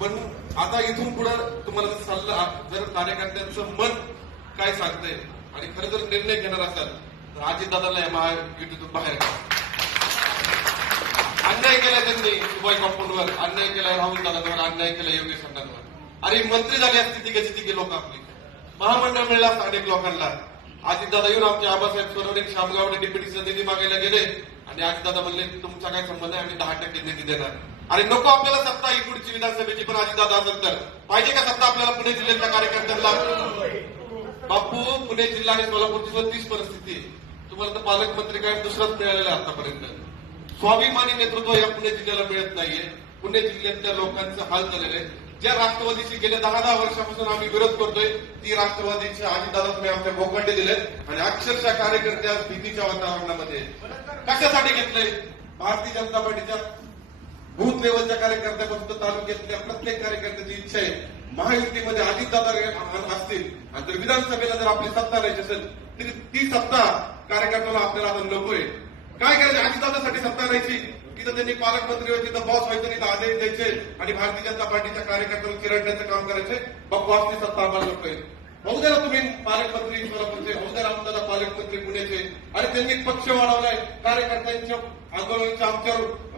पण आता इथून पुढे तुम्हाला जर सल्ला जर कार्यकर्त्यांचं मन काय सांगतंय आणि खरं जर निर्णय घेणार असाल तर अजितदादाला या महायुतीतून बाहेर काढा. अन्याय केलाय त्यांनी सुभाष बापूंवर अन्याय केलाय राहुल दादांवर अन्याय केलाय योगेश अण्णांवर अरे मंत्री झाले असती तिघे तिघे लोक आपली. महामंडळ मिळला अनेक लोकांना. अजितदादा येऊन आमचे आबासाहेब सोनवणे शामगावडे डिप्युटीचा निधी मागायला गेले. आणि अजितदादा म्हणले तुमचा काय संबंध आहे? आम्ही दहा टक्के निधी देणार. अरे नको आपल्याला सत्ता ही पुढची विधानसभेची. अजितदादा असेल पाहिजे का सत्ता आपल्याला पुणे जिल्ह्यातल्या कार्यकर्त्यांना? बापू पुणे जिल्हा आणि सोलापूरची सुद्धा तीच परिस्थिती तुम्हाला तर पालकमंत्री काय दुसराच मिळालेला आतापर्यंत. स्वाभिमानी नेतृत्व या पुणे जिल्ह्याला मिळत नाहीये. पुणे जिल्ह्यातल्या लोकांचं हाल झालेलं आहे. ज्या राष्ट्रवादीशी गेल्या दहा दहा वर्षापासून आम्ही विरोध करतोय ती राष्ट्रवादीची आजीदादा तुम्ही आमच्या भोगंडे दिलेत. आणि अक्षरशः कार्यकर्त्या भीतीच्या वातावरणामध्ये कशासाठी घेतलंय? भारतीय जनता पार्टीच्या बूथ लेवलच्या कार्यकर्त्यापासून तालुक्यातल्या प्रत्येक कार्यकर्त्याची इच्छा आहे. महायुतीमध्ये अजितदादा रे- असतील. आणि जर विधानसभेला जर आपली सत्ता राहायची असेल तरी ती सत्ता कार्यकर्त्याला आपल्याला आता नकोय काय करायचं? अजितदादासाठी सत्ता राहायची. तिथं त्यांनी पालकमंत्री व्हायचे तर बॉस व्हायचं तिथं आदेश द्यायचे. आणि भारतीय जनता पार्टीच्या कार्यकर्त्याला चिरडण्याचं काम करायचे. मग बॉसची सत्ता आम्हाला नकोय होऊ द्या तुम्ही पालकमंत्री सोलापूरचे. होऊ द्या रामदादा पालकमंत्री पुण्याचे. आणि त्यांनी पक्ष वाढवलाय. कार्यकर्त्यांच्या आंदोलनाच्या आमच्यावर